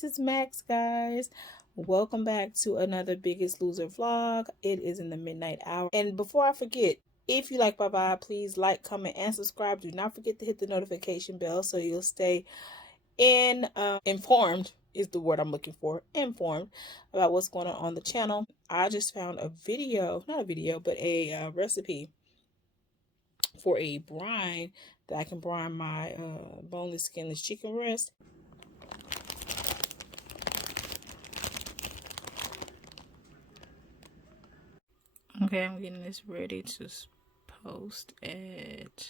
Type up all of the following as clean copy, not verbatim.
this is Max, guys. Welcome back to another Biggest Loser vlog. It is in the midnight hour. And before I forget, if you like my vibe, please like, comment, and subscribe. Do not forget to hit the notification bell so you'll stay informed is the word I'm looking for. Informed about what's going on the channel. I just found a video, not a video, but a recipe for a brine that I can brine my boneless, skinless chicken breast. Okay, I'm getting this ready to post at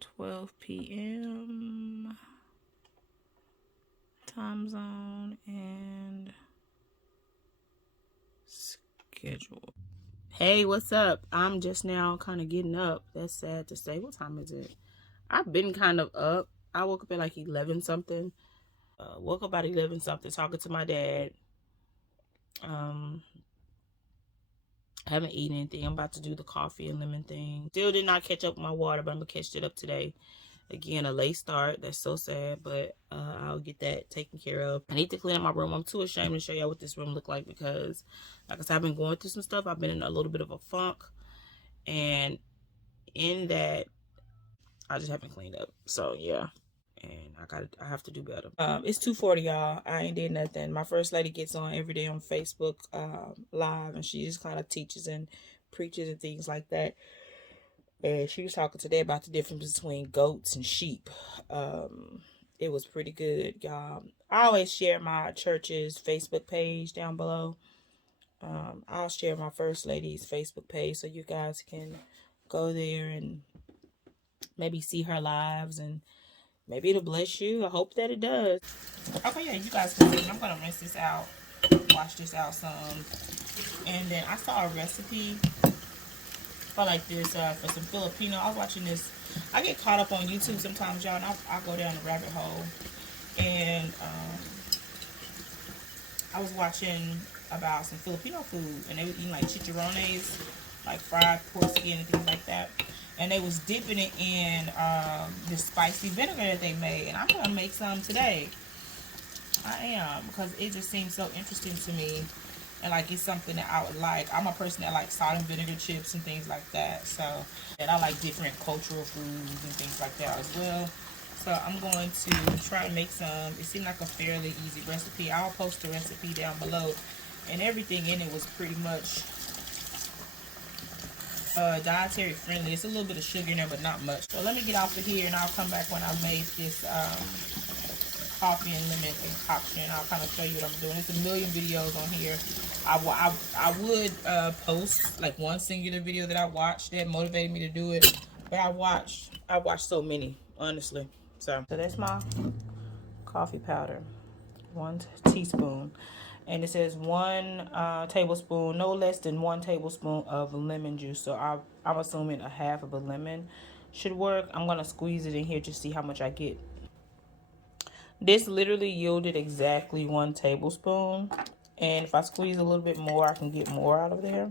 12 p.m. time zone and schedule. Hey, what's up? I'm just now kind of getting up. That's sad to say. What time is it? I've been kind of up. I woke up at like 11 something. Woke up at 11 something talking to my dad. I haven't eaten anything. I'm about to do the coffee and lemon thing. Still did not catch up with my water, but I'm gonna catch it up today. Again, a late start. That's so sad, but I'll get that taken care of. I need to clean up my room. I'm too ashamed to show y'all what this room look like because, like I said, I've been going through some stuff. I've been in a little bit of a funk, and in that, I just haven't cleaned up. So yeah, and I have to do better. It's 2:40, y'all. I ain't did nothing. My first lady gets on every day on Facebook live, and she just kind of teaches and preaches and things like that. And she was talking today about the difference between goats and sheep. It was pretty good, y'all. I always share my church's Facebook page down below. I'll share my first lady's Facebook page so you guys can go there and maybe see her lives, and maybe it'll bless you. I hope that it does. Okay, yeah, you guys can see. I'm gonna rinse this out, wash this out some, and then I saw a recipe for like this for some Filipino. I was watching this. I get caught up on YouTube sometimes, y'all, and I go down the rabbit hole. And I was watching about some Filipino food, and they were eating like chicharrones, like fried pork skin and things like that. And they was dipping it in this spicy vinegar that they made, and I'm gonna make some today. I am, because it just seems so interesting to me. And like it's something that I would like. I'm a person that likes salt and vinegar chips and things like that. So, and I like different cultural foods and things like that as well. So I'm going to try to make some. It seemed like a fairly easy recipe. I'll post the recipe down below. And everything in it was pretty much dietary friendly. It's a little bit of sugar in there, but not much. So let me get off of here, and I'll come back when I made this coffee and lemon concoction. I'll kind of show you what I'm doing. There's a million videos on here. I would post like one singular video that I watched that motivated me to do it, but I watched so many, honestly. So that's my coffee powder, 1 teaspoon, and it says 1 tablespoon, no less than 1 tablespoon of lemon juice. So I'm assuming a half of a lemon should work. I'm gonna squeeze it in here to see how much I get. This literally yielded exactly 1 tablespoon. And if I squeeze a little bit more, I can get more out of there.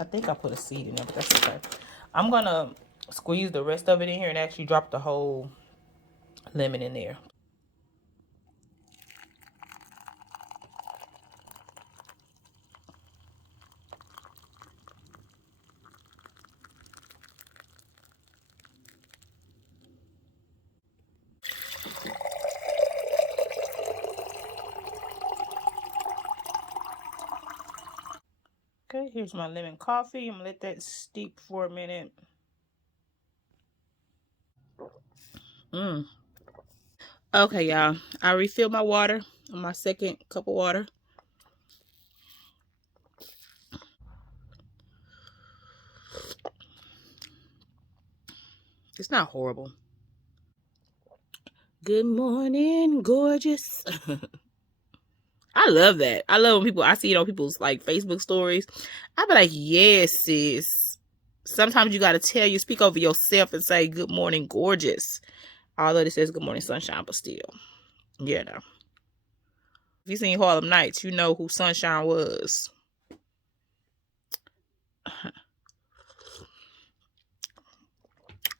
I think I put a seed in there, but that's okay. I'm going to squeeze the rest of it in here and actually drop the whole lemon in there. Okay, here's my lemon coffee. I'm gonna let that steep for a minute. Okay, y'all. I refilled my water on my second cup of water. It's not horrible. Good morning, gorgeous. I love that. I love when I see it on people's like Facebook stories. I be like, yes, sis. Sometimes you gotta speak over yourself and say good morning, gorgeous. Although it says good morning, sunshine, but still. Yeah, no. If you seen Harlem Nights, you know who Sunshine was.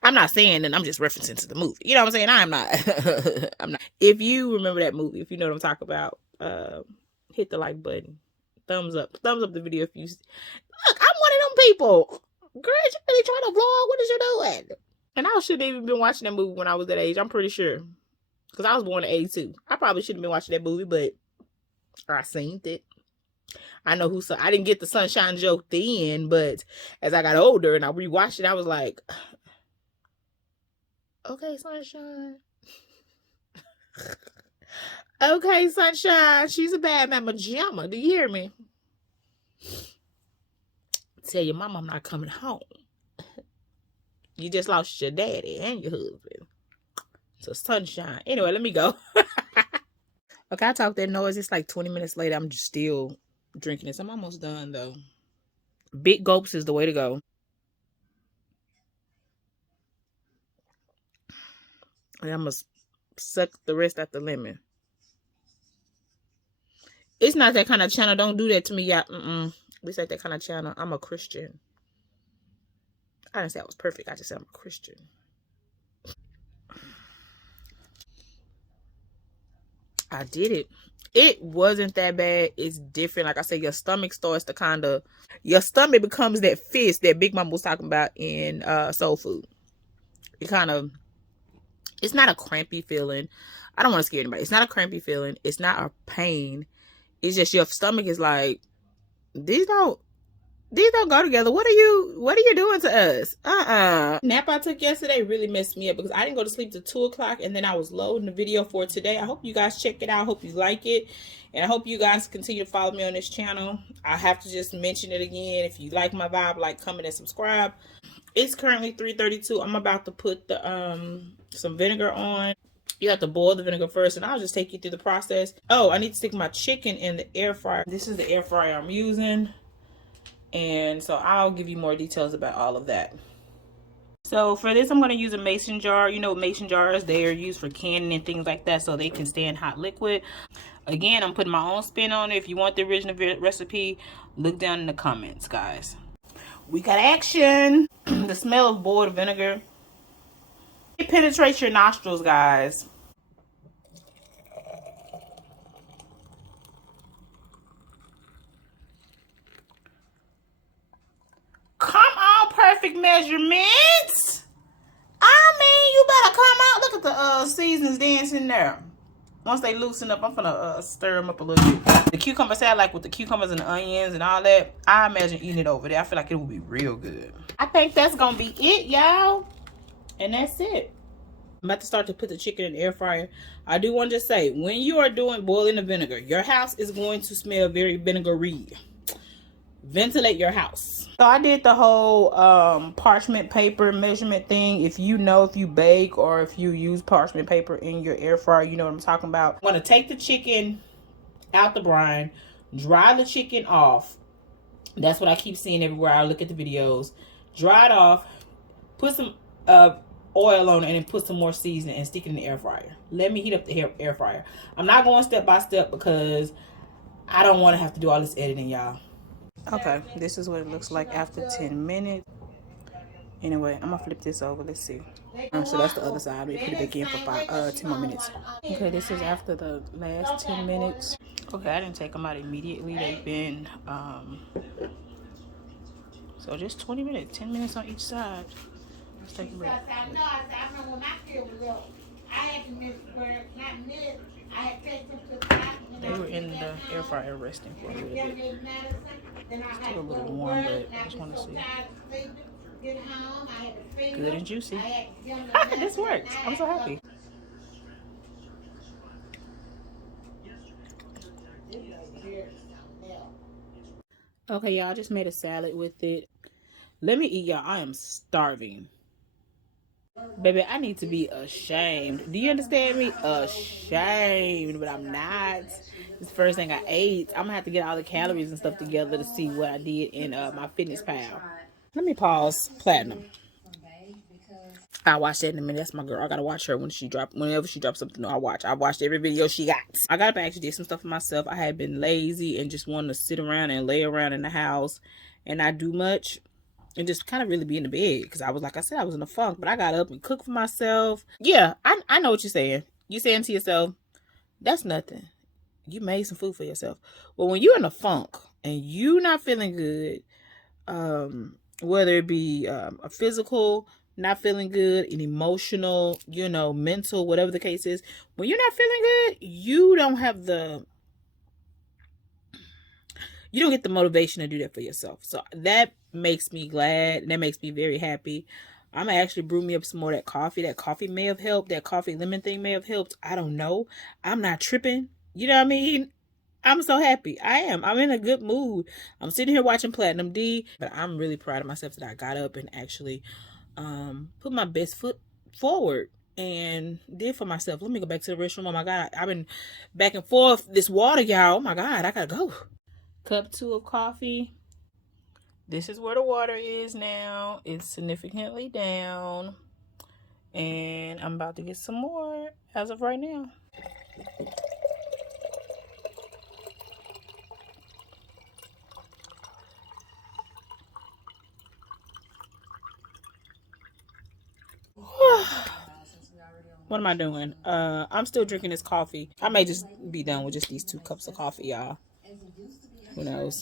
I'm not saying that, I'm just referencing to the movie. You know what I'm saying? I'm not. I'm not. If you remember that movie, if you know what I'm talking about, hit the like button. Thumbs up the video if you. Look, I'm one of them people. Girl, you really trying to vlog? What is you doing? And I shouldn't have even been watching that movie when I was that age. I'm pretty sure. Because I was born in 82. I probably shouldn't have been watching that movie, but I seen it. I know who. So I didn't get the sunshine joke then, but as I got older and I rewatched it, I was like, okay, sunshine. Okay, sunshine. She's a bad mama jamma. Do you hear me? Tell your mama I'm not coming home. You just lost your daddy and your husband. So sunshine. Anyway, let me go. Okay, I talked that noise. It's like 20 minutes later. I'm just still drinking this. I'm almost done though. Big gulps is the way to go. And I'm going to suck the rest out the lemon. It's not that kind of channel. Don't do that to me, y'all. This ain't that kind of channel. I'm a Christian. I didn't say I was perfect. I just said I'm a Christian. I did it. It wasn't that bad. It's different. Like I said, your stomach starts to kind of... Your stomach becomes that fist that Big Mama was talking about in Soul Food. It kind of... It's not a crampy feeling. I don't want to scare anybody. It's not a crampy feeling. It's not a pain. It's just your stomach is like, these don't go together. What are you doing to us? Nap I took yesterday really messed me up because I didn't go to sleep till 2 o'clock, and then I was loading the video for today. I hope you guys check it out. I hope you like it, and I hope you guys continue to follow me on this channel. I have to just mention it again. If you like my vibe, like, comment, and subscribe. It's currently 3:32. I'm about to put the some vinegar on. You have to boil the vinegar first, and I'll just take you through the process. Oh, I need to stick my chicken in the air fryer. This is the air fryer I'm using, and so I'll give you more details about all of that. So for this, I'm going to use a mason jar. You know, mason jars, they are used for canning and things like that, so they can stand hot liquid. Again, I'm putting my own spin on it. If you want the original recipe, look down in the comments, guys. We got action. The smell of boiled vinegar, it penetrates your nostrils, guys. Come on, perfect measurements. I mean, you better come out. Look at the seasons dancing there. Once they loosen up, I'm gonna stir them up a little bit. The cucumber salad, like with the cucumbers and the onions and all that, I imagine eating it over there. I feel like it will be real good. I think that's gonna be it, y'all. And that's it. I'm about to start to put the chicken in the air fryer. I do want to just say, when you are doing boiling the vinegar, your house is going to smell very vinegary. Ventilate your house. So I did the whole parchment paper measurement thing. If you bake or if you use parchment paper in your air fryer, you know what I'm talking about. I'm going to take the chicken out the brine, dry the chicken off. That's what I keep seeing everywhere I look at the videos. Dry it off, put some oil on it, and then put some more seasoning and stick it in the air fryer. Let me heat up the air fryer. I'm not going step by step because I don't want to have to do all this editing, y'all. Okay, this is what it looks like after 10 minutes. Anyway, I'm gonna flip this over. Let's see. So that's the other side. Let me put it back in for 10 more minutes. Okay, this is after the last 10 minutes. Okay, I didn't take them out immediately. They've been so just 20 minutes, 10 minutes on each side. Let's take a break. They were in the air fryer resting for a little bit. Still a little warm, but I just want to see. Good and juicy. This worked. I'm so happy. Okay, y'all, I just made a salad with it. Let me eat, y'all. I am starving. Baby, I need to be ashamed. Do you understand me? Ashamed, but I'm not. It's the first thing I ate. I'm gonna have to get all the calories and stuff together to see what I did in my fitness pal. Let me pause Platinum. I'll watch that in a minute. That's my girl. I gotta watch her whenever she drops something new. I watched every video she got. I got up and actually did some stuff for myself. I had been lazy and just wanted to sit around and lay around in the house and not do much. and just kind of really be in the bed. Because I was, like I said, I was in a funk. But I got up and cooked for myself. Yeah, I know what you're saying. You're saying to yourself, that's nothing. You made some food for yourself. Well, when you're in a funk and you not feeling good, whether it be a physical, not feeling good, an emotional, you know, mental, whatever the case is, when you're not feeling good, you don't get the motivation to do that for yourself. So that makes me glad. And that makes me very happy. I'm gonna actually brew me up some more of that coffee. That coffee may have helped. That coffee lemon thing may have helped. I don't know. I'm not tripping. You know what I mean? I'm so happy. I am. I'm in a good mood. I'm sitting here watching Platinum D, but I'm really proud of myself that I got up and actually put my best foot forward and did for myself. Let me go back to the restroom. Oh my God. I've been back and forth. This water, y'all. Oh my God. I gotta go. Cup 2 of coffee. This is where the water is now. It's significantly down. And I'm about to get some more as of right now. What am I doing? I'm still drinking this coffee. I may just be done with just these 2 cups of coffee, y'all. Who knows?